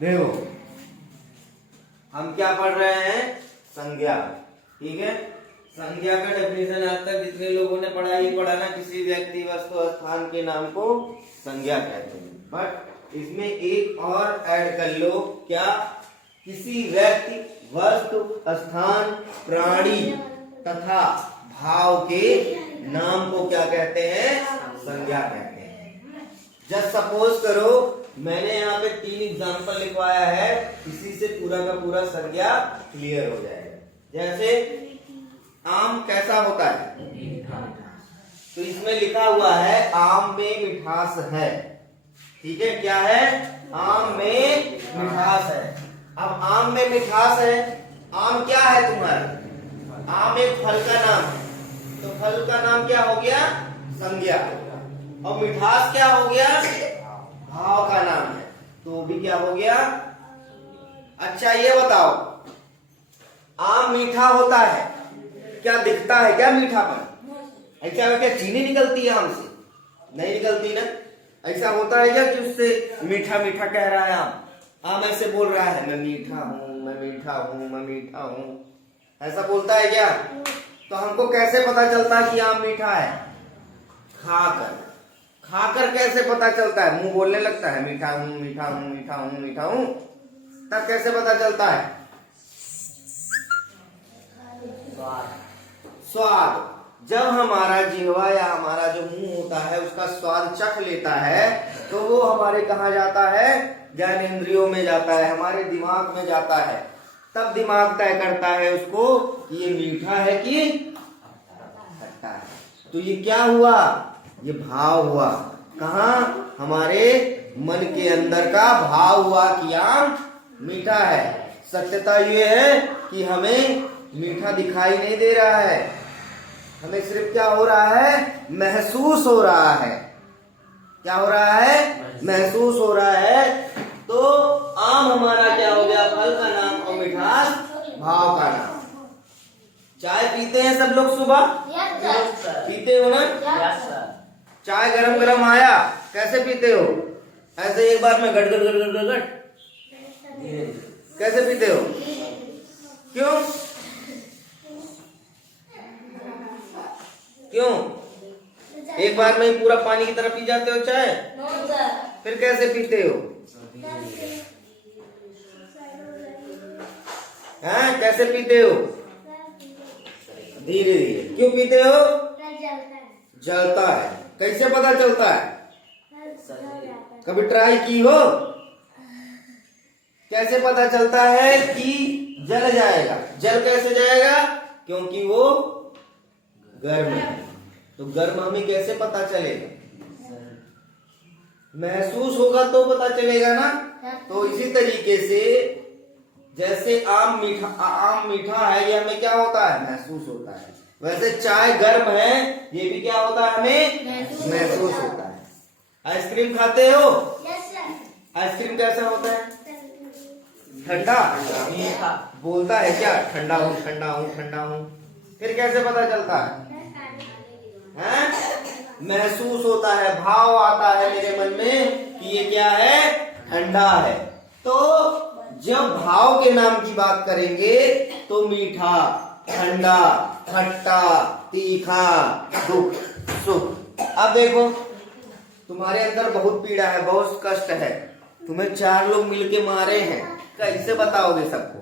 देखो हम क्या पढ़ रहे हैं, संज्ञा। ठीक है, संज्ञा का डेफिनेशन आज तक जितने लोगों ने पढ़ा ही पढ़ा ना, किसी व्यक्ति वस्तु स्थान के नाम को संज्ञा कहते हैं। बट इसमें एक और ऐड कर लो, क्या? किसी व्यक्ति वस्तु स्थान प्राणी तथा भाव के नाम को क्या कहते हैं? संज्ञा कहते हैं। जब सपोज करो मैंने यहाँ पे 3 एग्जांपल लिखवाया है, इसी से पूरा का पूरा संज्ञा क्लियर हो जाएगा। जैसे आम कैसा होता है? तो इसमें लिखा हुआ है आम में मिठास है। ठीक है, क्या है? आम में मिठास है। अब आम में मिठास है, आम क्या है तुम्हारा? आम एक फल का नाम है, तो फल का नाम क्या हो गया? संज्ञा। और मिठास क्या हो गया? भाव का नाम है, तो भी क्या हो गया? अच्छा ये बताओ, आम मीठा होता है, क्या दिखता है क्या मीठापन? ऐसा क्या चीनी निकलती है आम से? नहीं निकलती ना। ऐसा होता है क्या कि उससे मीठा मीठा कह रहा है आम? आम ऐसे बोल रहा है मैं मीठा हूं, मैं मीठा हूं, मैं मीठा हूं, ऐसा बोलता है क्या? तो हमको कैसे पता चलता है कि आम मीठा है? खाकर। खाकर कैसे पता चलता है? मुंह बोलने लगता है मीठा हूं, मीठा हूं, मीठा हूं, मीठा हूं, तब कैसे पता चलता है? स्वाद। जब हमारा जिह्वा या हमारा जो मुंह होता है उसका स्वाद चख लेता है, तो वो हमारे कहाँ जाता है? ज्ञानेंद्रियों में जाता है, हमारे दिमाग में जाता है। तब दिमाग तय करता है उसको कि ये मीठा है कि खट्टा है। तो ये क्या हुआ? ये भाव हुआ। कहाँ? हमारे मन के अंदर का भाव हुआ कि आम मीठा है। सत्यता ये है कि हमें मीठा दिखाई नहीं दे रहा है, हमें सिर्फ क्या हो रहा है? महसूस हो रहा है। क्या हो रहा है? महसूस हो रहा है। तो आम हमारा क्या हो गया? फल का नाम, और मिठास भाव का नाम। चाय पीते हैं सब लोग सुबह? पीते हो ना? चाय गरम गरम आया, कैसे पीते हो? ऐसे एक बार में गट गट गट गट गट? कैसे पीते हो? क्यों? क्यों? एक बार में ही पूरा पानी की तरह पी जाते हो चाय? फिर कैसे पीते हो? हैं? कैसे पीते हो? धीरे धीरे। क्यों पीते हो? जलता है। कैसे पता चलता है? कभी ट्राई की हो? कैसे पता चलता है कि जल जाएगा? जल कैसे जाएगा? क्योंकि वो गर्म है। तो गर्म हमें कैसे पता चलेगा? महसूस होगा तो पता चलेगा ना। तो इसी तरीके से जैसे आम मीठा है, ये हमें क्या होता है? महसूस होता है। वैसे चाय गर्म है, ये भी क्या होता है? हमें महसूस होता है। आइसक्रीम खाते हो? आइसक्रीम कैसा होता है? ठंडा मीठा बोलता है क्या? ठंडा हूं, ठंडा हूं, ठंडा हूं। फिर कैसे पता चलता है? महसूस होता है, भाव आता है मेरे मन में कि ये क्या है? ठंडा है। तो जब भाव के नाम की बात करेंगे तो मीठा, ठंडा, खट्टा, तीखा, दुख, सुख। अब देखो तुम्हारे अंदर बहुत पीड़ा है, बहुत कष्ट है, तुम्हें 4 लोग मिलके मारे हैं, कैसे बताओगे सबको?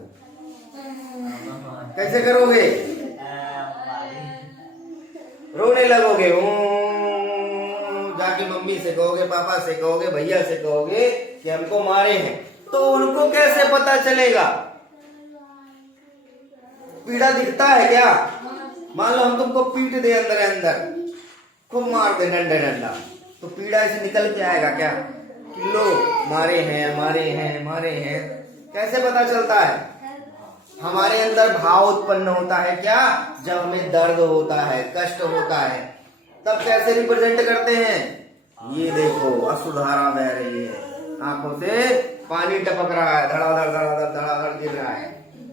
कैसे करोगे? रोने लगोगे, जाके मम्मी से कहोगे, पापा से कहोगे, भैया से कहोगे कि हमको मारे हैं। तो उनको कैसे पता चलेगा? पीड़ा दिखता है क्या? मान लो हम तुमको पीट दे अंदर अंदर, खूब मार दे डंडे डंडा, तो पीड़ा ऐसे निकल के आएगा क्या? लो मारे हैं, मारे हैं, मारे हैं। कैसे पता चलता है? हमारे अंदर भाव उत्पन्न होता है क्या? जब हमें दर्द होता है, कष्ट होता है, तब कैसे रिप्रेजेंट करते हैं? ये देखो अश्रुधारा बह रही है, आंखों से पानी टपक रहा है, धड़ाधड़ धड़ाधड़ धड़ाधड़ गिर रहा है।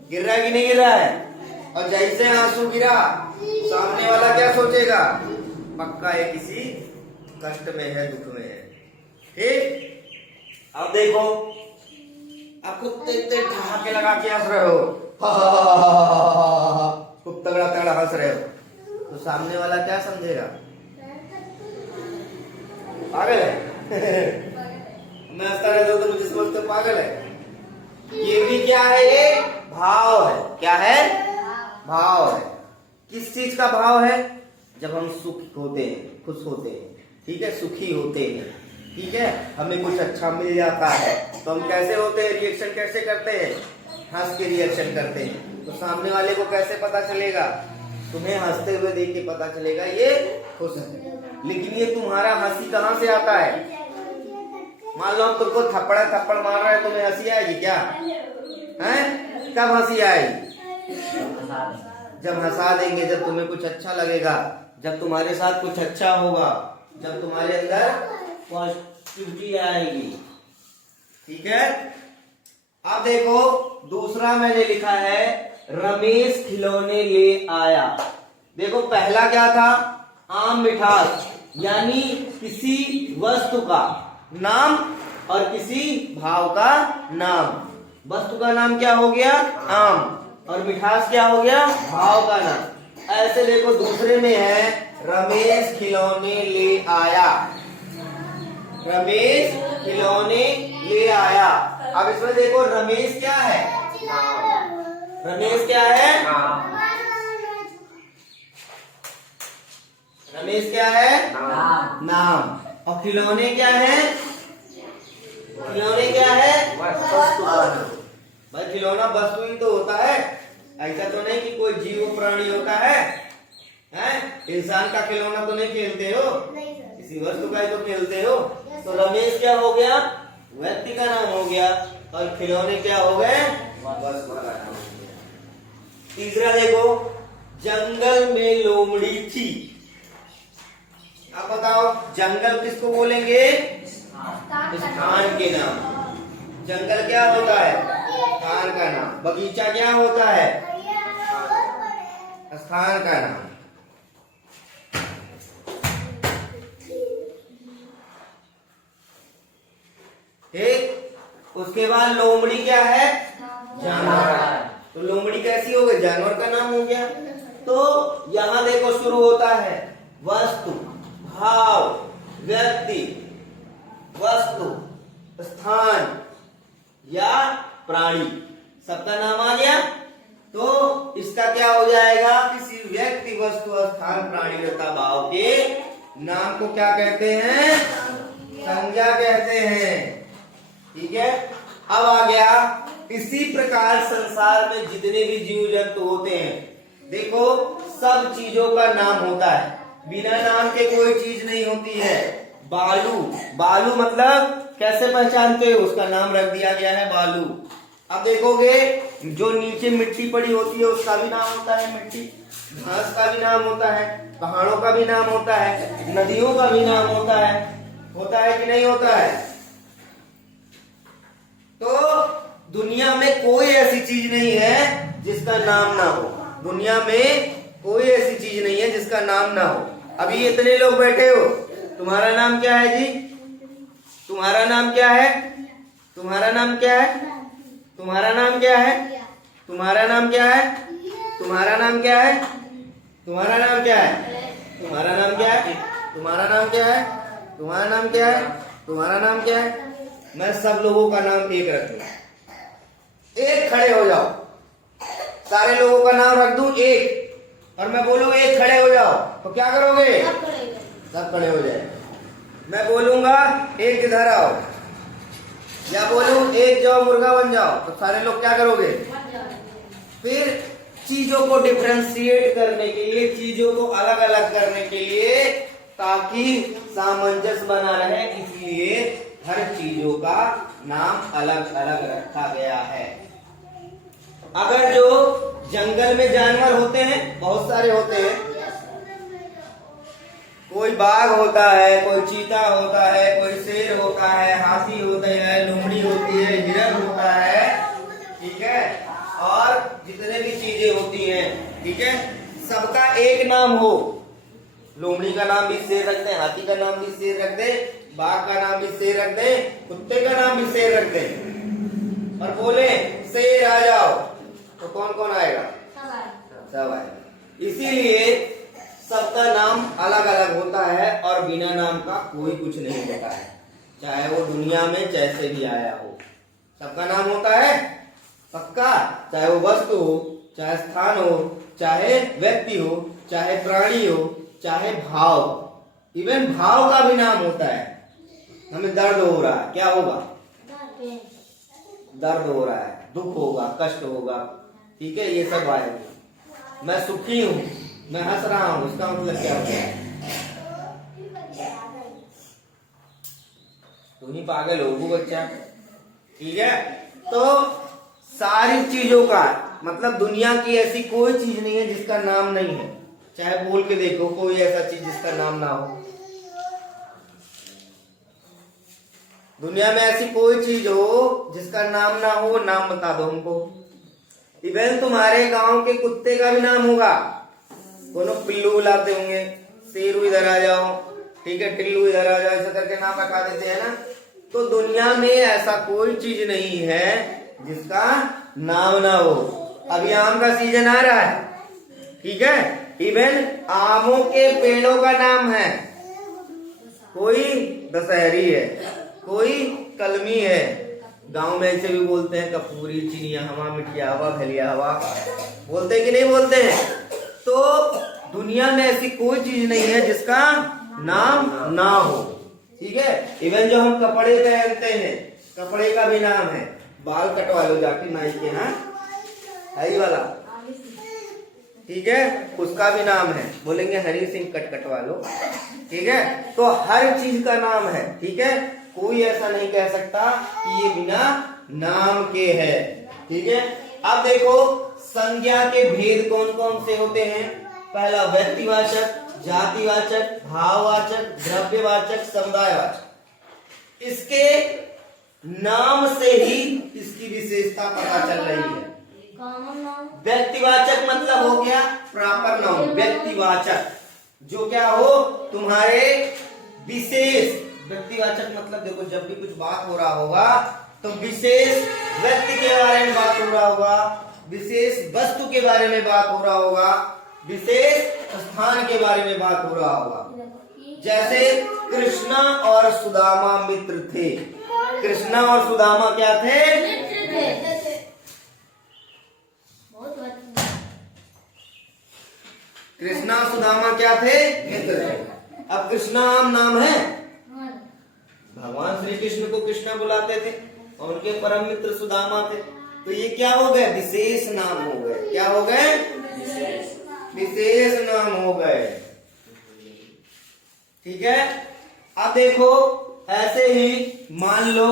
गिर रहा है कि नहीं गिर रहा है? और जैसे आंसू गिरा, सामने वाला क्या सोचेगा? पक्का ये किसी कष्ट में है, दुख में है। ठीक। अब देखो अब कुत्ते इतने ठहाके लगा के हंस रहे हो, खूब तगड़ा तगड़ा हंस रहे हो, तो सामने वाला क्या समझेगा? पागल है। मैं हंसता रहता हूं तो मुझे समझते हो पागल है। ये भी क्या है? ये भाव है। क्या है? भाव है। किस चीज का भाव है? जब हम सुख होते हैं, खुश होते हैं, ठीक है, सुखी होते हैं, ठीक है, हमें कुछ अच्छा मिल जाता है, तो हम कैसे होते हैं? रिएक्शन कैसे करते हैं? हंस के रिएक्शन करते हैं। तो सामने वाले को कैसे पता चलेगा? तुम्हें हंसते हुए देख के पता चलेगा ये खुश है। लेकिन ये तुम्हारा हंसी कहाँ से आता है? मान लो हम तुमको थप्पड़ मार रहे हैं, तुम्हें हंसी आएगी क्या? हैं? कब हंसी आएगी? जब हंसा देंगे, जब तुम्हें कुछ अच्छा लगेगा, जब तुम्हारे साथ कुछ अच्छा होगा, जब तुम्हारे अंदर पॉजिटिविटी आएगी, ठीक है। अब देखो दूसरा मैंने लिखा है, रमेश खिलौने ले आया। देखो पहला क्या था? आम मिठास, यानी किसी वस्तु का नाम और किसी भाव का नाम। वस्तु का नाम क्या हो गया? आम, और मिठास क्या हो गया? भाव का नाम। ऐसे देखो दूसरे में है, रमेश खिलौने ले आया। रमेश खिलौने ले आया। अब इसमें देखो रमेश क्या है? रमेश क्या है? रमेश क्या है? नाम। और खिलौने क्या है? खिलौने क्या है? वस्तु का नाम। भाई खिलौना वस्तु ही तो होता है, ऐसा तो नहीं कि कोई जीव प्राणी होता है, हैं? इंसान का खिलौना तो नहीं खेलते हो, किसी वस्तु का ही तो खेलते हो। तो रमेश क्या हो गया? व्यक्ति का नाम हो गया, और खिलौने क्या हो गए? वस्तु का नाम हो गया। तीसरा देखो, जंगल में लोमड़ी थी। आप बताओ जंगल किसको बोलेंगे? स्थान के नाम। जंगल क्या होता है? स्थान का नाम। बगीचा क्या होता है? स्थान का नाम। ठीक। उसके बाद लोमड़ी क्या है? जानवर। तो लोमड़ी कैसी हो गई? जानवर का नाम हो गया। तो यहां देखो शुरू होता है, वस्तु, भाव, व्यक्ति, वस्तु, स्थान या प्राणी, सबका नाम आ गया। तो इसका क्या हो जाएगा? किसी व्यक्ति, वस्तु, स्थान, प्राणी तथा भाव के नाम को क्या कहते हैं? संज्ञा कहते हैं। ठीक है। अब आ गया, इसी प्रकार संसार में जितने भी जीव जंतु होते हैं, देखो सब चीजों का नाम होता है, बिना नाम के कोई चीज नहीं होती है। बालू, बालू मतलब कैसे पहचानते हो? उसका नाम रख दिया गया है बालू। अब देखोगे जो नीचे मिट्टी पड़ी होती है उसका भी नाम होता है मिट्टी, घास का भी नाम होता है, पहाड़ों का भी नाम होता है, नदियों का भी नाम होता है कि नहीं होता है? तो दुनिया में कोई ऐसी चीज नहीं है जिसका नाम ना हो। दुनिया में कोई ऐसी चीज नहीं है जिसका नाम ना हो। अभी इतने लोग बैठे हो, तुम्हारा नाम क्या है जी? तुम्हारा नाम क्या है? तुम्हारा नाम क्या है? तुम्हारा नाम क्या है? तुम्हारा नाम क्या है? तुम्हारा नाम क्या है? तुम्हारा नाम क्या है? तुम्हारा नाम क्या है? तुम्हारा नाम क्या है? तुम्हारा नाम क्या है? तुम्हारा नाम क्या है? मैं सब लोगों का नाम एक रखूंगा। एक खड़े हो जाओ, सारे लोगों का नाम रख दूं एक, और मैं बोलूं एक खड़े हो जाओ, तो क्या करोगे? सब खड़े हो जाए। मैं बोलूंगा एक इधर आओ, या बोलूं एक जाओ मुर्गा बन जाओ, तो सारे लोग क्या करोगे? फिर चीजों को डिफरेंशिएट करने के लिए, चीजों को अलग अलग करने के लिए, ताकि सामंजस्य बना रहे, इसलिए हर चीजों का नाम अलग अलग रखा गया है। अगर जो जंगल में जानवर होते हैं, बहुत सारे होते हैं, कोई बाघ होता है, कोई चीता होता है, कोई शेर होता है, हाथी होता है, लोमड़ी होती है, हिरण होता है, ठीक है, और जितने भी चीजें होती हैं, ठीक है, सबका एक नाम हो। लोमड़ी का नाम भी शेर रख दे, हाथी का नाम भी शेर रख दे, बाघ का नाम भी शेर रख दे, कुत्ते का नाम भी शेर रख दे, और बोले शेर आ जाओ, तो कौन कौन आएगा? सब आएगा। इसीलिए सबका नाम अलग अलग होता है और बिना नाम का कोई कुछ नहीं होता है, चाहे वो दुनिया में जैसे भी आया हो, सबका नाम होता है पक्का। चाहे वो वस्तु हो, चाहे स्थान हो, चाहे व्यक्ति हो, चाहे प्राणी हो, चाहे भाव, इवन भाव का भी नाम होता है। हमें दर्द हो रहा है, क्या होगा? दर्द हो रहा है, दुख होगा, कष्ट होगा, ठीक है, ये सब आएगा। मैं सुखी हूं, मैं हंस रहा हूं, इसका मतलब क्या होता है? तुम ही पागल हो वो बच्चा, ठीक है। तो सारी चीजों का मतलब दुनिया की ऐसी कोई चीज नहीं है जिसका नाम नहीं है। चाहे बोल के देखो कोई ऐसा चीज जिसका नाम ना हो। दुनिया में ऐसी कोई चीज हो जिसका नाम ना हो, वो नाम बता दो हमको। इवन तुम्हारे गांव के कुत्ते का भी नाम होगा। दोनों पिल्लू बुलाते होंगे, शेरू इधर आ जाओ, ठीक है, टिल्लू इधर आ जाओ, ऐसा करके नाम रखा देते हैं ना। तो दुनिया में ऐसा कोई चीज नहीं है जिसका नाम ना हो। अभी आम का सीजन आ रहा है, ठीक है, इवन आमों के पेड़ों का नाम है। कोई दशहरी है, कोई कलमी है, गांव में ऐसे भी बोलते हैं कपूरी, चिनिया हवा, मिठिया हवा, भलिया हवा, बोलते हैं कि नहीं बोलते हैं? तो दुनिया में ऐसी कोई चीज नहीं है जिसका नाम ना हो, ठीक है। इवन जो हम कपड़े पहनते हैं, कपड़े का भी नाम है। बाल कटवा लो जाके नाई के, हाँ है वाला, ठीक है, उसका भी नाम है। बोलेंगे हरी सिंह कट कटवा लो, ठीक है। तो हर चीज का नाम है, ठीक है। कोई ऐसा नहीं कह सकता कि ये बिना नाम के है, ठीक है। अब देखो संज्ञा के भेद कौन कौन से होते हैं। पहला व्यक्तिवाचक, जातिवाचक, भाववाचक, द्रव्यवाचक, समुदायवाचक। इसके नाम से ही इसकी विशेषता पता चल रही है। व्यक्तिवाचक मतलब हो गया प्रॉपर नाउन, व्यक्तिवाचक जो क्या हो तुम्हारे विशेष। व्यक्तिवाचक मतलब देखो जब भी कुछ बात हो रहा होगा तो विशेष व्यक्ति के बारे में बात हो रहा होगा, विशेष वस्तु के बारे में बात हो रहा होगा, विशेष स्थान के बारे में बात हो रहा होगा। जैसे कृष्णा और सुदामा मित्र थे। कृष्णा और सुदामा क्या थे? कृष्णा और सुदामा क्या थे? मित्र थे। अब कृष्णा आम नाम है, भगवान श्री कृष्ण को कृष्णा बुलाते थे और उनके परम मित्र सुदामा थे। तो ये क्या हो गए? विशेष नाम हो गए। क्या हो गए? विशेष नाम हो गए, ठीक है। अब देखो ऐसे ही मान लो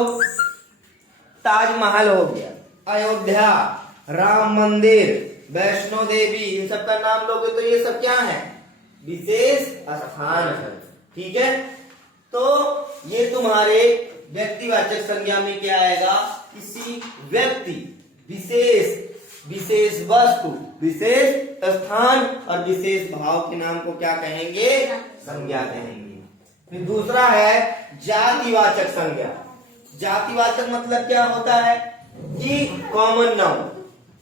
ताजमहल हो गया, अयोध्या, राम मंदिर, वैष्णो देवी, इन सब का नाम लोगे तो ये सब क्या है? विशेष स्थान है, ठीक है। तो ये तुम्हारे व्यक्तिवाचक संज्ञा में क्या आएगा? किसी व्यक्ति, विशेष, विशेष वस्तु, विशेष स्थान और विशेष भाव के नाम को क्या कहेंगे? संज्ञा कहेंगे। फिर दूसरा है जातिवाचक संज्ञा। जातिवाचक मतलब क्या होता है कि कॉमन नाउन,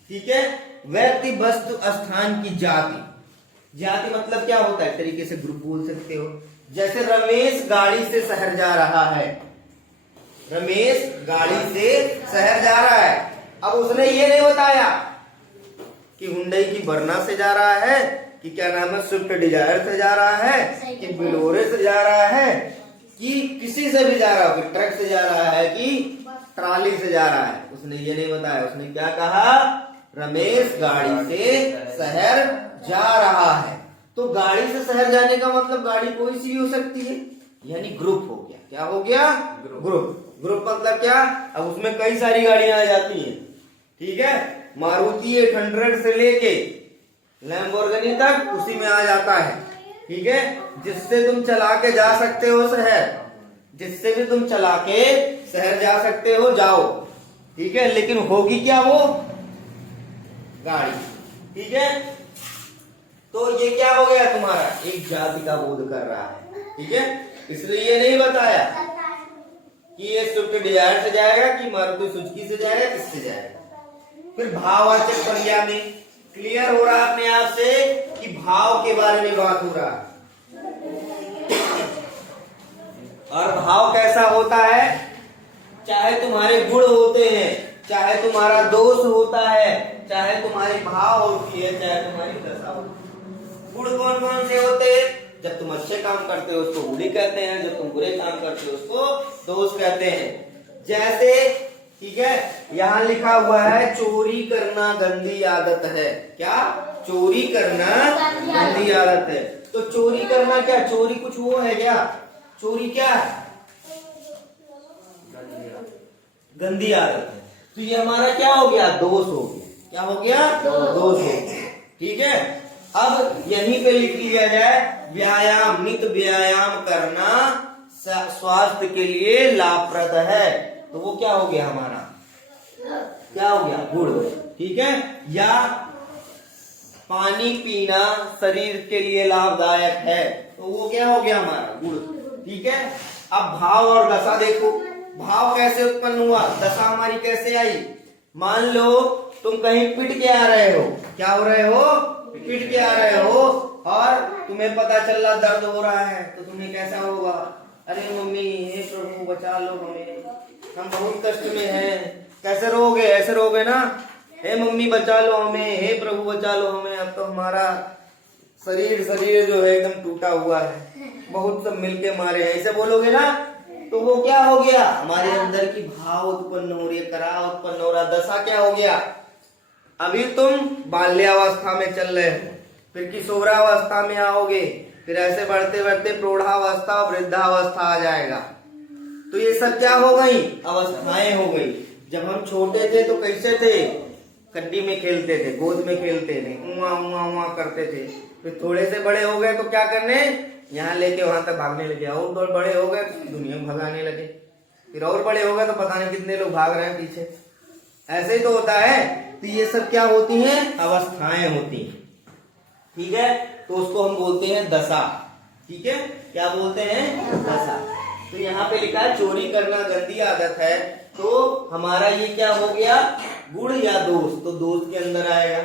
ठीक है, व्यक्ति, वस्तु, स्थान की जाति। जाति मतलब क्या होता है? एक तरीके से ग्रुप बोल सकते हो। जैसे रमेश गाड़ी से शहर जा रहा है, रमेश गाड़ी से शहर जा रहा है। अब उसने ये नहीं बताया कि हुंडई की वर्ना से जा रहा है, कि क्या नाम है स्विफ्ट डिजायर से जा रहा है, कि बिलोरे से जा रहा है, कि किसी से भी जा रहा है, कि ट्रक से जा रहा है, कि ट्रॉली से जा रहा है। उसने ये नहीं बताया। उसने क्या कहा? रमेश गाड़ी से शहर जा रहा है। तो गाड़ी से शहर जाने का मतलब गाड़ी कोई सी भी हो सकती है, यानी ग्रुप हो गया। क्या हो गया? ग्रुप। ग्रुप मतलब क्या? अब उसमें कई सारी गाड़ियां आ जाती हैं, ठीक है। मारुति 800 से लेके लैम्बोर्गिनी तक उसी में आ जाता है, ठीक है। जिससे तुम चला के जा सकते हो शहर, जिससे भी तुम चला के शहर जा सकते हो, जाओ, ठीक है। लेकिन होगी क्या? वो गाड़ी, ठीक है। तो ये क्या हो गया तुम्हारा? एक जाति का बोध कर रहा है, ठीक है। इसलिए ये नहीं बताया कि ये स्विफ्ट डिजायर से जाएगा कि मारुति सुजुकी से जाएगा, किससे जाएगा। फिर भाववाचक संज्ञा में क्लियर हो रहा अपने आप से कि भाव के बारे में बात हो रहा है। और भाव कैसा होता है, चाहे तुम्हारे गुण होते हैं, चाहे तुम्हारा दोष होता है, चाहे तुम्हारी भाव होती है, चाहे तुम्हारी दशा होती है। गुण कौन कौन से होते हैं, जब तुम अच्छे काम करते हो उसको गुणी कहते हैं, जब तुम बुरे काम करते हो उसको दोष कहते हैं। जैसे ठीक है, यहाँ लिखा हुआ है चोरी करना गंदी आदत है। क्या? चोरी करना गंदी आदत है। तो चोरी करना क्या, चोरी कुछ वो है क्या? चोरी क्या है? गंदी आदत है। तो ये हमारा क्या हो गया? दोष हो गया। क्या हो गया? दोष हो गया। ठीक है, अब यहीं पे लिख लिया जाए व्यायाम, नित्य व्यायाम करना स्वास्थ्य के लिए लाभप्रद है। तो वो क्या हो गया हमारा? क्या हो गया? गुण। ठीक है, या पानी पीना शरीर के लिए लाभदायक है, तो वो क्या हो गया हमारा? गुण। ठीक है, अब भाव और दशा देखो, भाव कैसे उत्पन्न हुआ, दशा हमारी कैसे आई। मान लो तुम कहीं पिट के आ रहे हो, क्या हो रहे हो? पिट के आ रहे हो, और तुम्हें पता चल रहा दर्द हो रहा है, तो तुम्हें कैसा होगा? अरे मम्मी, हे प्रभु बचा लो हमें, हम बहुत कष्ट में हैं। कैसे रोगे? ऐसे रोगे ना, हे मम्मी बचा लो हमें, हे प्रभु बचा लो हमें, अब तो हमारा शरीर जो है एकदम टूटा हुआ है, बहुत सब मिलके मारे हैं, ऐसे बोलोगे ना। तो वो क्या हो गया? हमारे अंदर की भाव उत्पन्न हो रही है, कराह उत्पन्न हो रहा। दशा क्या हो गया? अभी तुम बाल्यावस्था में चल रहे हो, फिर किशोरावस्था में आओगे, फिर ऐसे बढ़ते बढ़ते प्रौढ़ावस्था और वृद्धावस्था आ जाएगा। तो ये सब क्या हो गई? अवस्थाएं हो गई। जब हम छोटे थे तो कैसे थे? कड्डी में खेलते थे, गोद में खेलते थे, उआ उआ उआ करते थे। फिर थोड़े से बड़े हो गए तो क्या करने? यहाँ लेके वहां तक भागने लगे। और तो बड़े हो गए तो दुनिया में भगाने लगे। फिर और बड़े हो गए तो पता नहीं कितने लोग भाग रहे हैं पीछे। ऐसे ही तो होता है। तो ये सब क्या होती हैं? अवस्थाएं होती हैं। ठीक है, तो उसको हम बोलते हैं दशा। ठीक है, क्या बोलते हैं? दशा। तो यहाँ पे लिखा है चोरी करना गंदी आदत है, तो हमारा ये क्या हो गया? गुण या दोष। तो दोष के अंदर आएगा।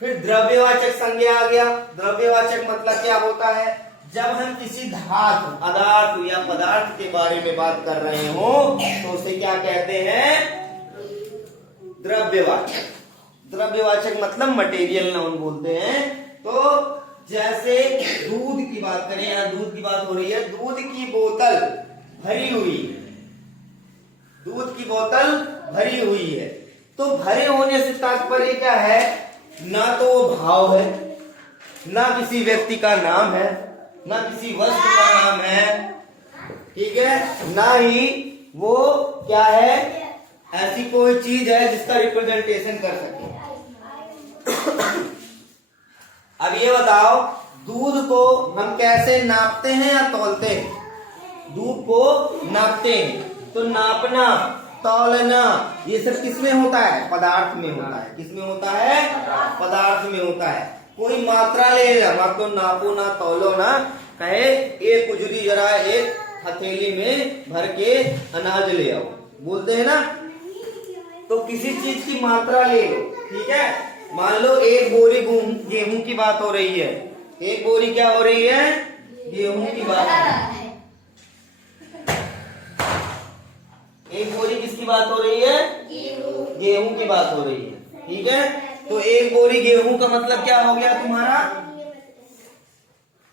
फिर द्रव्यवाचक संज्ञा आ गया। द्रव्यवाचक मतलब क्या होता है? जब हम किसी धातु, पदार्थ या पदार्थ के बारे में बात कर रहे हो तो उसे क्या कहते हैं? द्रव्यवाचक। द्रव्यवाचक मतलब मटेरियल नाउन बोलते हैं। तो जैसे दूध की बात करें, यहाँ दूध की बात हो रही है, दूध की बोतल भरी हुई है, दूध की बोतल भरी हुई है। तो भरे होने से तात्पर्य क्या है? ना तो वो भाव है, ना किसी व्यक्ति का नाम है, ना किसी वस्तु का नाम है, ठीक है, ना ही वो क्या है, ऐसी कोई चीज है जिसका रिप्रेजेंटेशन कर सके। अब ये बताओ, दूध को हम कैसे नापते हैं या तौलते हैं? दूध को नापते हैं, तो नापना, तौलना, ये सब किसमें होता है? पदार्थ में होता है। किसमें होता है? पदार्थ में होता है। कोई मात्रा ले ला, मतलब नापो ना तौलो ना, कहे एक कुजरी जरा एक हथेली में भर के अनाज ले आओ, बोलते हैं ना। तो किसी चीज की मात्रा ले लो, ठीक है। मान लो एक बोरी गेहूं की बात हो रही है। एक बोरी क्या हो रही है? गेहूं की बात है। एक बोरी किसकी बात हो रही है? गेहूं की बात हो रही है, ठीक है। तो एक बोरी गेहूं का मतलब क्या हो गया तुम्हारा?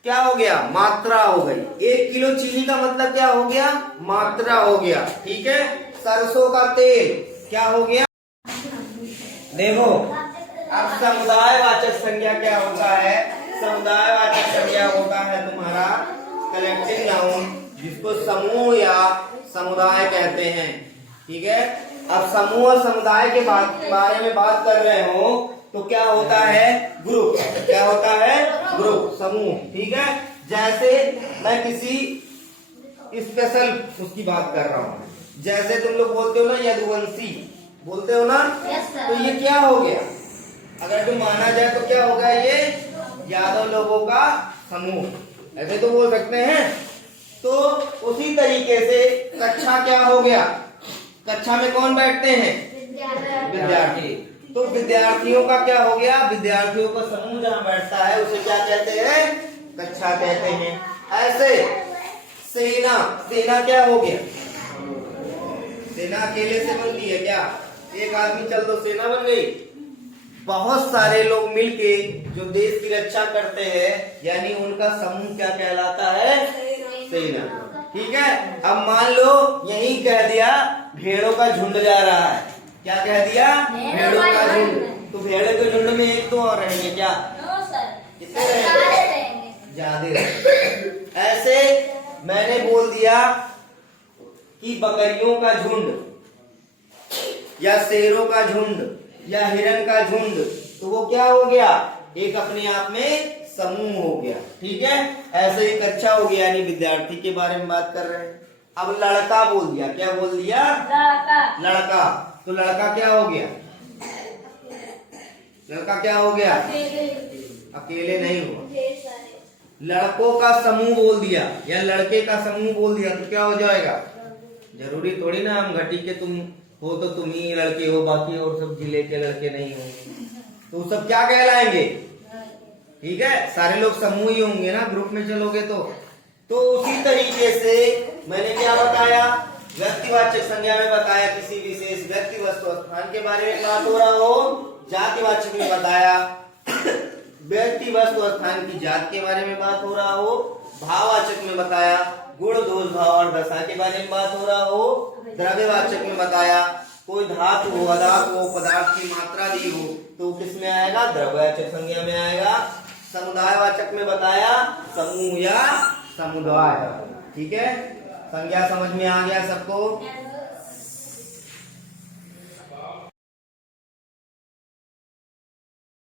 क्या हो गया? मात्रा हो गई। 1 किलो चीनी का मतलब क्या हो गया? मात्रा हो गया, ठीक है। सरसों का तेल क्या हो गया? देखो, अब समुदायवाचक संज्ञा क्या होता है? समुदायवाचक संज्ञा होता है तुम्हारा कलेक्टिव नाउन, जिसको समूह या समुदाय कहते हैं, ठीक है। अब समूह और समुदाय के बारे में बात कर रहे हो तो क्या होता है? ग्रुप। क्या होता है? ग्रुप, समूह, ठीक है। जैसे मैं किसी स्पेशल उसकी बात कर रहा हूँ, जैसे तुम लोग बोलते हो ना यदुवंशी, बोलते हो ना, तो ये क्या हो गया? अगर तुम माना जाए तो क्या होगा? ये यादव लोगों का समूह, ऐसे तो बोल सकते हैं। तो उसी तरीके से कक्षा क्या हो गया, कक्षा में कौन बैठते हैं, विद्यार्थी। तो विद्यार्थियों का क्या हो गया, विद्यार्थियों का समूह जहां बैठता है उसे क्या कहते हैं, कक्षा कहते हैं। ऐसे सेना, सेना क्या हो गया, सेना अकेले से बनती है क्या, एक आदमी चल दो सेना बन गई। बहुत सारे लोग मिलके जो देश की रक्षा करते हैं यानी उनका समूह क्या कहलाता है, सेना। ठीक है, अब मान लो यही कह दिया भेड़ों का झुंड जा रहा है, क्या कह दिया, भेड़ों का झुंड। तो भेड़ों के झुंड में एक दो और रहेंगे क्या, कितने रहेंगे, ज्यादा रहेंगे। ऐसे मैंने बोल दिया कि बकरियों का झुंड या शेरों का झुंड या हिरन का झुंड, तो वो क्या हो गया, एक अपने आप में समूह हो गया। ठीक है, ऐसे ही कक्षा हो गया यानी विद्यार्थी के बारे में बात कर रहे हैं। अब लड़का बोल दिया, क्या बोल दिया, लड़का। तो लड़का क्या हो गया, लड़का क्या हो गया, अकेले नहीं हुआ। लड़कों का समूह बोल दिया या लड़के का समूह बोल दिया तो क्या हो जाएगा, जरूरी थोड़ी ना हम घटी के तुम हो तो तुम ही लड़के हो, बाकी और सब जिले के लड़के नहीं हो, तो सब क्या कहलाएंगे। ठीक है, सारे लोग समूह ही होंगे ना, ग्रुप में चलोगे तो उसी तरीके से मैंने क्या बताया, व्यक्तिवाचक संज्ञा में बताया किसी विशेष व्यक्ति वस्तु स्थान के बारे में बात हो रहा हो, जातिवाचक में बताया व्यक्ति वस्तु स्थान की जात के बारे में बात हो रहा हो, भाववाचक में बताया गुण दोष भाव और दशा के बारे में बात हो रहा हो, द्रव्यवाचक में बताया कोई धातु हो, अधातु हो, पदार्थ की मात्रा दी हो तो किस में आएगा, द्रव्यवाचक संज्ञा में आएगा। समुदायवाचक में बताया समूह या समुदाय। ठीक है, संज्ञा समझ में आ गया सबको।